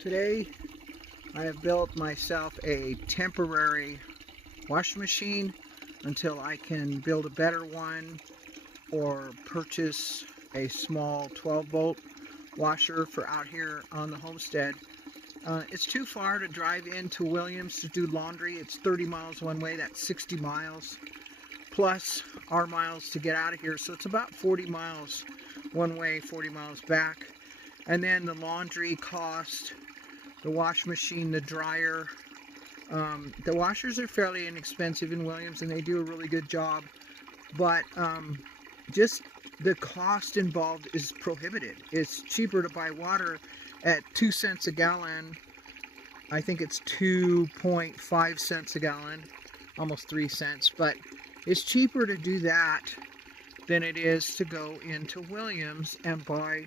Today I have built myself a temporary washing machine until I can build a better one or purchase a small 12-volt washer for out here on the homestead. It's too far to drive into Williams to do laundry. It's 30 miles one way, that's 60 miles plus our miles to get out of here, so it's about 40 miles one way, 40 miles back. And then the laundry cost, the wash machine, the dryer. The washers are fairly inexpensive in Williams and they do a really good job, but just the cost involved is prohibitive. It's cheaper to buy water at 2 cents a gallon. I think it's 2.5 cents a gallon, almost 3 cents, but it's cheaper to do that than it is to go into Williams and buy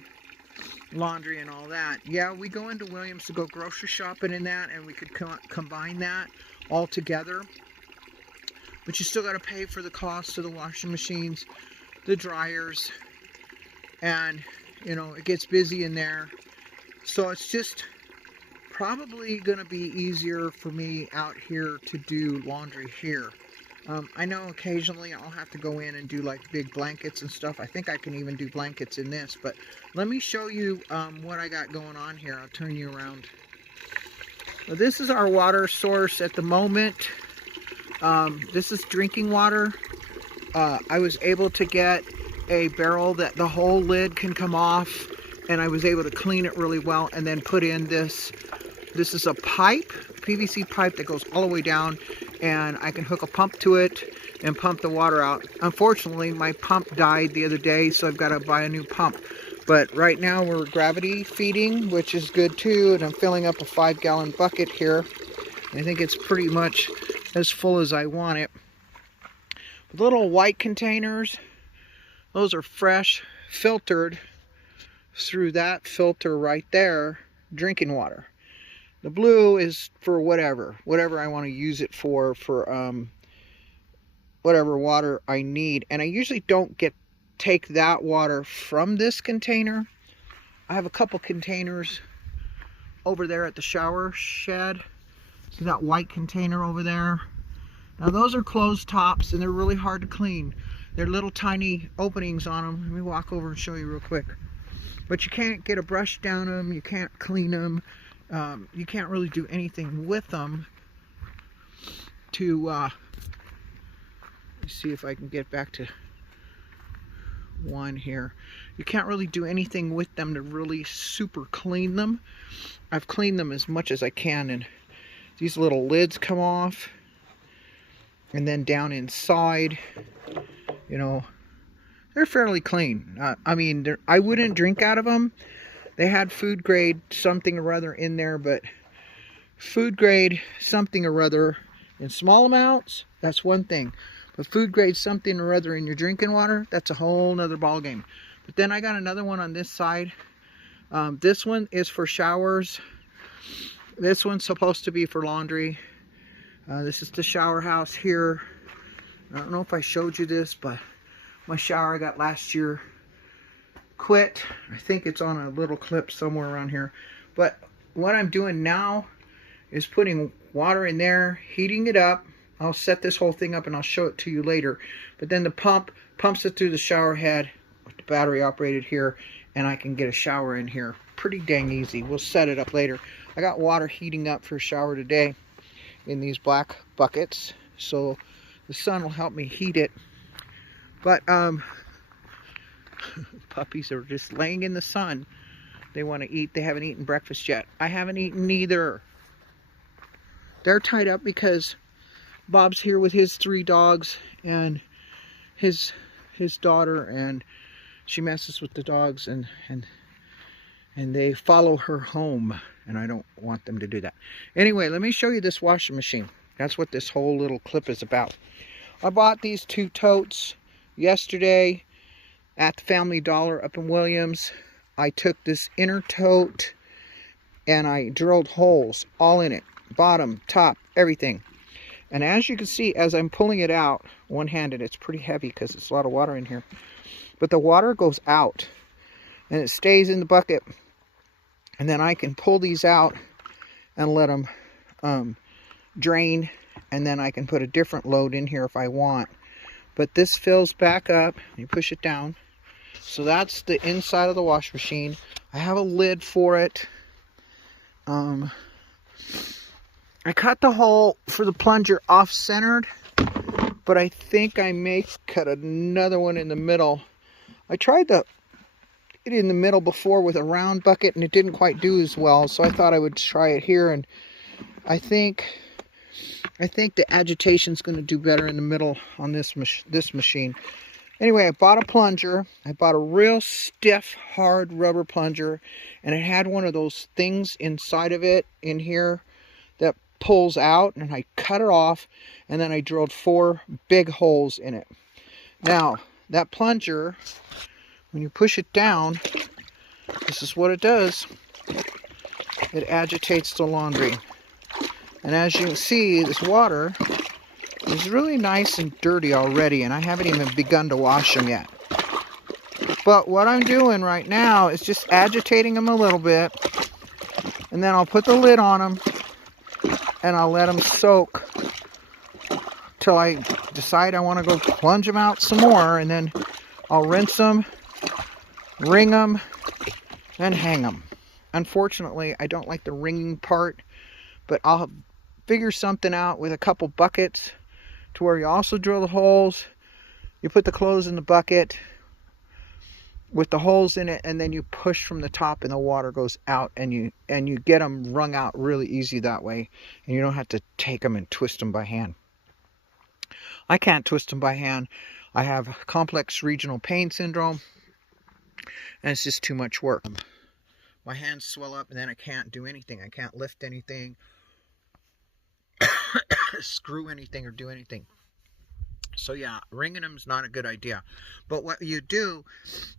laundry and all that. Yeah, we go into Williams to go grocery shopping in that, and we could combine that all together, but you still got to pay for the cost of the washing machines, the dryers, and you know, it gets busy in there. So it's just probably going to be easier for me out here to do laundry here. I know occasionally I'll have to go in and do like big blankets and stuff. I think I can even do blankets in this, but let me show you what I got going on here. I'll turn you around. Well, this is our water source at the moment. This is drinking water. I was able to get a barrel that the whole lid can come off, and I was able to clean it really well and then put in this. This is a pipe, PVC pipe that goes all the way down, and I can hook a pump to it and pump the water out. Unfortunately, my pump died the other day, so I've got to buy a new pump. But right now we're gravity feeding, which is good too, and I'm filling up a 5-gallon bucket here. I think it's pretty much as full as I want it. The little white containers, those are fresh, filtered through that filter right there, drinking water. The blue is for whatever I want to use it for whatever water I need. And I usually don't take that water from this container. I have a couple containers over there at the shower shed. See that white container over there? Now those are closed tops and they're really hard to clean. They're little tiny openings on them. Let me walk over and show you real quick. But you can't get a brush down them. You can't clean them. You can't really do anything with them to, let's see if I can get back to one here. You can't really do anything with them to really super clean them. I've cleaned them as much as I can, and these little lids come off, and then down inside, you know, they're fairly clean. I mean, I wouldn't drink out of them. They had food grade something or other in there, but food grade something or other in small amounts, that's one thing. But food grade something or other in your drinking water, that's a whole nother ball game. But then I got another one on this side. This one is for showers. This one's supposed to be for laundry. This is the shower house here. I don't know if I showed you this, but my shower I got last year quit. I think it's on a little clip somewhere around here. But what I'm doing now is putting water in there, heating it up. I'll set this whole thing up and I'll show it to you later. But then the pump pumps it through the shower head with the battery operated here, and I can get a shower in here pretty dang easy. We'll set it up later. I got water heating up for a shower today in these black buckets, so the sun will help me heat it. But puppies are just laying in the sun. They want to eat. They haven't eaten breakfast yet. I haven't eaten either. They're tied up because Bob's here with his 3 dogs and his daughter, and she messes with the dogs and they follow her home, and I don't want them to do that. Anyway, let me show you this washing machine. That's what this whole little clip is about. I bought these 2 totes yesterday at the Family Dollar up in Williams. I took this inner tote and I drilled holes all in it, bottom, top, everything. And as you can see, as I'm pulling it out one-handed, it's pretty heavy because it's a lot of water in here, but the water goes out and it stays in the bucket And then I can pull these out and let them drain, and then I can put a different load in here if I want. But this fills back up. You push it down. So that's the inside of the wash machine. I have a lid for it. I cut the hole for the plunger off-centered, but I think I may cut another one in the middle. I tried it in the middle before with a round bucket, and it didn't quite do as well, so I thought I would try it here, and I think the agitation's going to do better in the middle on this machine. Anyway, I bought a plunger. I bought a real stiff, hard rubber plunger, and it had one of those things inside of it in here that pulls out, and I cut it off, and then I drilled 4 big holes in it. Now, that plunger, when you push it down, this is what it does. It agitates the laundry. And as you can see, this water is really nice and dirty already, and I haven't even begun to wash them yet. But what I'm doing right now is just agitating them a little bit, and then I'll put the lid on them, and I'll let them soak till I decide I want to go plunge them out some more, and then I'll rinse them, wring them, and hang them. Unfortunately, I don't like the wringing part, but I'll figure something out with a couple buckets to where you also drill the holes. You put the clothes in the bucket with the holes in it, and then you push from the top and the water goes out, and you get them wrung out really easy that way, and you don't have to take them and twist them by hand. I can't twist them by hand. I have complex regional pain syndrome, and it's just too much work. My hands swell up, and then I can't do anything. I can't lift anything, screw anything, or do anything. So yeah, wringing them is not a good idea. But what you do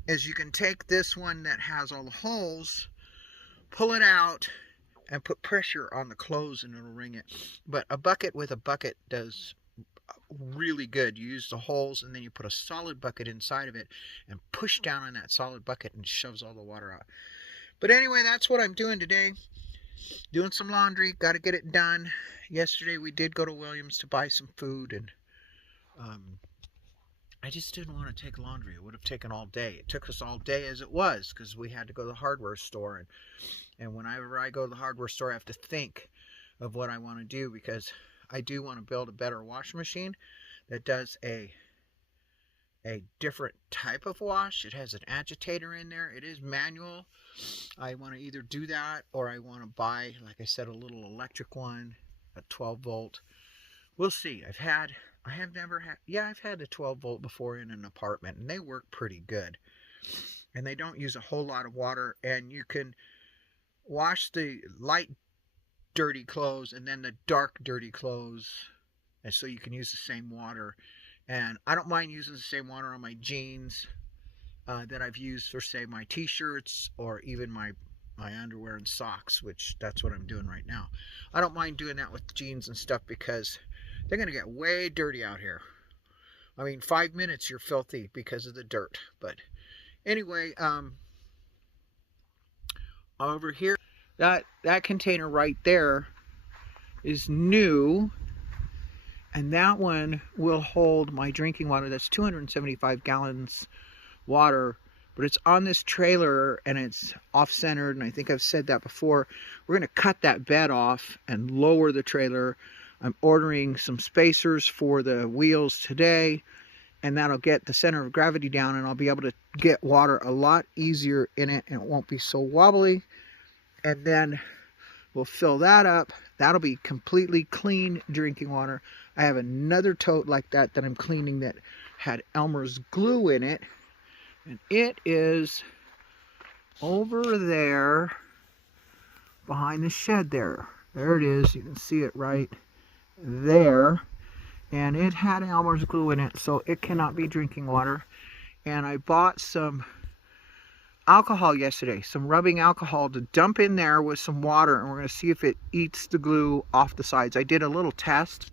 is you can take this one that has all the holes, pull it out, and put pressure on the clothes, and it'll wring it. But a bucket with a bucket does really good. You use the holes, and then you put a solid bucket inside of it and push down on that solid bucket, and shoves all the water out. But anyway, that's what I'm doing today. Doing some laundry. Got to get it done. Yesterday we did go to Williams to buy some food, and I just didn't want to take laundry. It would have taken all day. It took us all day as it was, because we had to go to the hardware store, and whenever I go to the hardware store, I have to think of what I want to do, because I do want to build a better washing machine that does a different type of wash. It has an agitator in there. It is manual. I want to either do that, or I want to buy, like I said, a little electric one, a 12 volt. We'll see. I've had the 12 volt before in an apartment, and they work pretty good, and they don't use a whole lot of water, and you can wash the light dirty clothes and then the dark dirty clothes, and so you can use the same water. And I don't mind using the same water on my jeans that I've used for, say, my t-shirts, or even my underwear and socks, which that's what I'm doing right now. I don't mind doing that with jeans and stuff, because they're going to get way dirty out here. I mean, 5 minutes you're filthy because of the dirt. But anyway, over here, that container right there is new, and that one will hold my drinking water. That's 275 gallons water, but it's on this trailer, and it's off-centered, and I think I've said that before. We're going to cut that bed off and lower the trailer. I'm ordering some spacers for the wheels today, and that'll get the center of gravity down, and I'll be able to get water a lot easier in it, and it won't be so wobbly. And then we'll fill that up. That'll be completely clean drinking water. I have another tote like that I'm cleaning that had Elmer's glue in it, and it is over there behind the shed there. There it is. You can see it right there, and it had Elmer's glue in it, so it cannot be drinking water. And I bought some alcohol yesterday, some rubbing alcohol, to dump in there with some water, and we're going to see if it eats the glue off the sides. I did a little test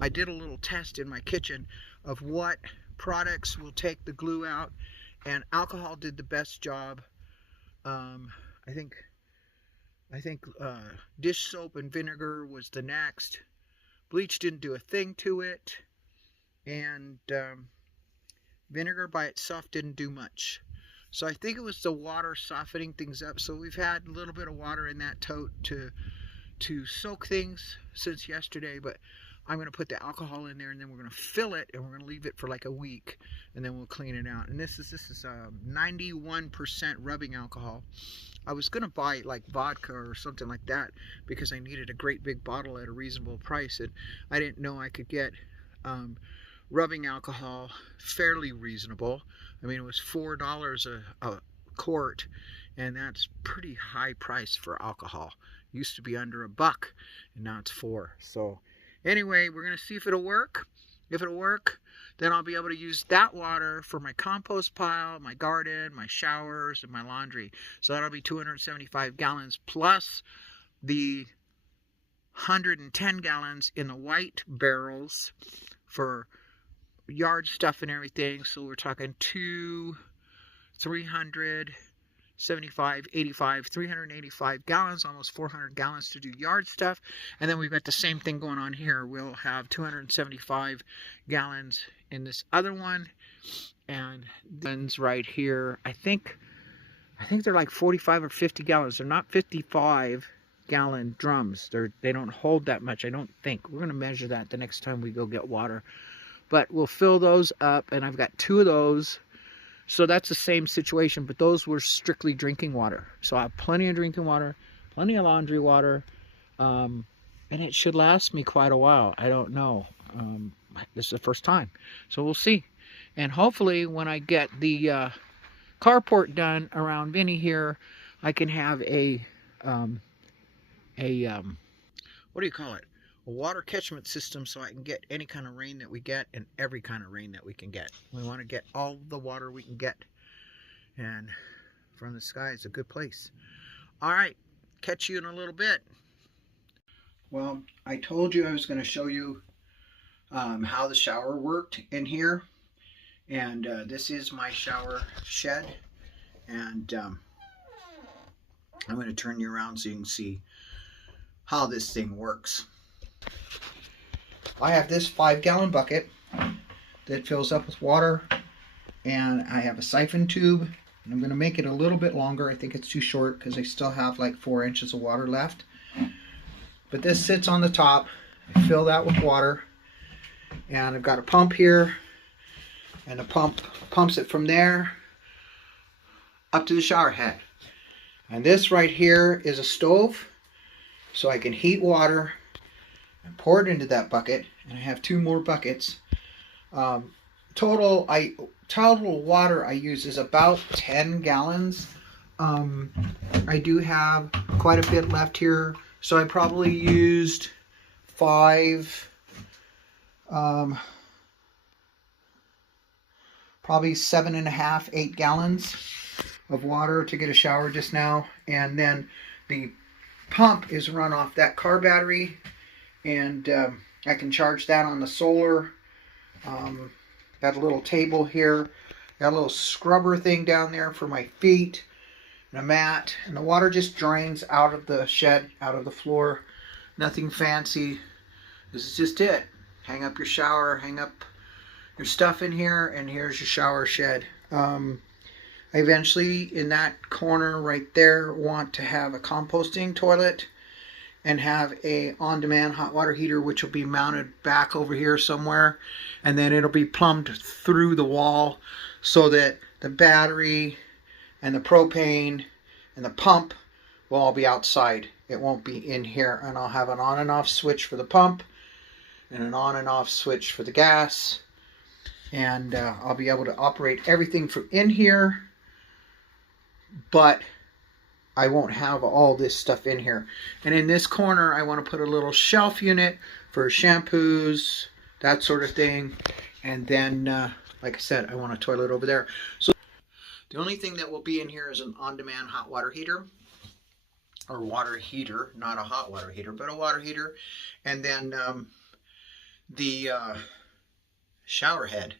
in my kitchen of what products will take the glue out, and alcohol did the best job. I think I think dish soap and vinegar was the next. Bleach didn't do a thing to it, and vinegar by itself didn't do much. So I think it was the water softening things up. So we've had a little bit of water in that tote to soak things since yesterday, but I'm going to put the alcohol in there, and then we're going to fill it, and we're going to leave it for like a week, and then we'll clean it out. And this is 91% rubbing alcohol. I was going to buy like vodka or something like that because I needed a great big bottle at a reasonable price, and I didn't know I could get rubbing alcohol fairly reasonable. I mean, it was $4 a quart, and that's pretty high price for alcohol. It used to be under $1, and now it's $4. So anyway, we're going to see if it'll work. If it'll work, then I'll be able to use that water for my compost pile, my garden, my showers, and my laundry. So that'll be 275 gallons plus the 110 gallons in the white barrels for yard stuff and everything. So we're talking 385 gallons, almost 400 gallons to do yard stuff. And then we've got the same thing going on here. We'll have 275 gallons in this other one, and ones right here, I think they're like 45 or 50 gallons. They're not 55-gallon drums. They don't hold that much, I don't think. We're going to measure that the next time we go get water. But we'll fill those up, and I've got 2 of those. So that's the same situation, but those were strictly drinking water. So I have plenty of drinking water, plenty of laundry water, and it should last me quite a while. I don't know. This is the first time, so we'll see. And hopefully when I get the carport done around Vinny here, I can have a what do you call it? A water catchment system, so I can get any kind of rain that we get and every kind of rain that we can get. We want to get all the water we can get, and from the sky is a good place. All right, catch you in a little bit. Well, I told you I was going to show you how the shower worked in here, and this is my shower shed, and I'm going to turn you around so you can see how this thing works. I have this 5-gallon bucket that fills up with water, and I have a siphon tube, and I'm going to make it a little bit longer. I think it's too short because I still have like 4 inches of water left. But this sits on the top. I fill that with water, and I've got a pump here, and the pump pumps it from there up to the shower head. And this right here is a stove, so I can heat water and pour it into that bucket, and I have 2 more buckets. Total water I use is about 10 gallons. I do have quite a bit left here, so I probably used 5, probably 7.5, 8 gallons of water to get a shower just now. And then the pump is run off that car battery, and I can charge that on the solar. Got a little table here, got a little scrubber thing down there for my feet, and a mat, and the water just drains out of the shed, out of the floor. Nothing fancy. This is just it. Hang up your shower, hang up your stuff in here, and here's your shower shed. I eventually, in that corner right there, want to have a composting toilet and have a on-demand hot water heater, which will be mounted back over here somewhere, and then it'll be plumbed through the wall so that the battery and the propane and the pump will all be outside. It won't be in here, and I'll have an on and off switch for the pump and an on and off switch for the gas, and I'll be able to operate everything from in here, but I won't have all this stuff in here. And in this corner, I want to put a little shelf unit for shampoos, that sort of thing. And then, like I said, I want a toilet over there. So the only thing that will be in here is an on-demand hot water heater, or water heater, not a hot water heater, but a water heater. And then the shower head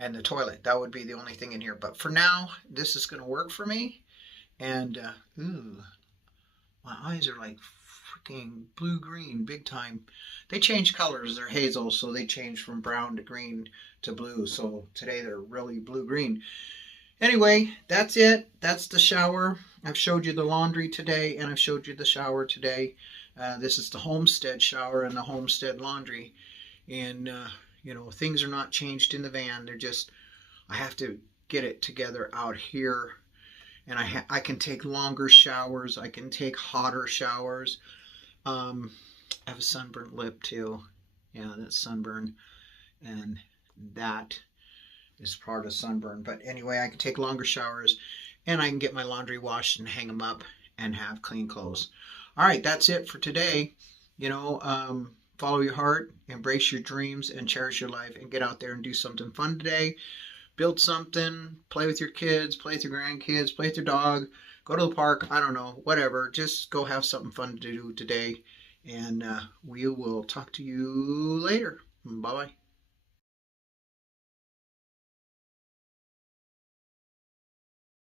and the toilet. That would be the only thing in here. But for now, this is going to work for me. And, ooh, My eyes are like freaking blue-green, big time. They change colors. They're hazel, so they change from brown to green to blue. So today they're really blue-green. Anyway, that's it. That's the shower. I've showed you the laundry today, and I've showed you the shower today. This is the homestead shower and the homestead laundry. And, things are not changed in the van. They're just, I have to get it together out here. And I can take longer showers. I can take hotter showers. I have a sunburnt lip too. Yeah, that's sunburn. And that is part of sunburn. But anyway, I can take longer showers and I can get my laundry washed and hang them up and have clean clothes. All right, that's it for today. Follow your heart, embrace your dreams, and cherish your life, and get out there and do something fun today. Build something, play with your kids, play with your grandkids, play with your dog, go to the park, I don't know, whatever. Just go have something fun to do today. And we will talk to you later. Bye-bye.